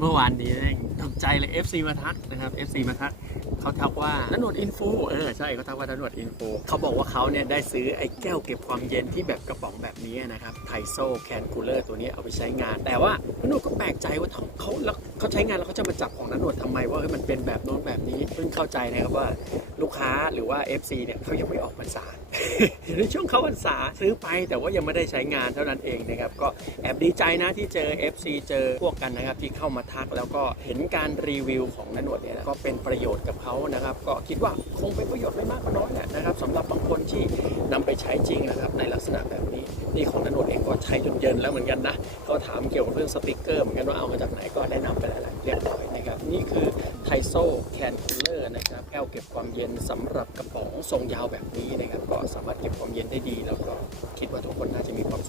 เมื่อวานนี้เองตกใจเลย FC มาทักนะครับ FC มาทักเขาทักว่านันวดอินฟูเออใช่เขาทักว่านันวดอินฟูเขาบอกว่าเขาเนี่ยได้ซื้อไอ้แก้วเก็บความเย็นที่แบบกระป๋องแบบนี้นะครับไทโซแคนคูลเลอร์ตัวนี้เอาไปใช้งาน แต่ว่านันวดก็แปลกใจว่าเขาเขาแล้วเขาใช้งานแล้วเขาจะมาจับของนันวดทำไมว่าเฮ้ยมันเป็นแบบโน้นแบบนี้เพิ่งเข้าใจนะครับว่าลูกค้าหรือว่า FC เนี่ยเขายังไม่ออกพรรษาในช่วงเขาพรรษาซื้อไปแต่ว่ายังไม่ได้ใช้งานเท่านั้นเองนะครับก็แอบดีใจนะที่เจอ FC เจอพวกกันนะครับที่เข้ามาทัก แล้วก็เห็นการรีวิวของนันวดเนี่ยก็เป็นประโยชน์กับเขานะครับ ก็คิดว่าคงเป็นประโยชน์ไม่มากก็น้อยแหละนะครับสำหรับบางคนที่นำไปใช้จริงนะครับ ในลักษณะแบบนี้นี่ของนันวดเองก็ใช้จนเย็นแล้วเหมือนกันนะก็ถามเกี่ยวกับเรื่องสติกเกอร์เหมือนกันว่าเอามาจากไหนก็แนะนำไปแล้วแหละเรียบร้อยนะครับนี่คือไทโซแคนคูลเลอร์นะครับแก้วเก็บความเย็นสำหรับกระป๋องทรงยาวแบบนี้นะครับก็สามารถเก็บความเย็นได้ดี แล้วก็คิดว่าทุกคนน่าจะมีความ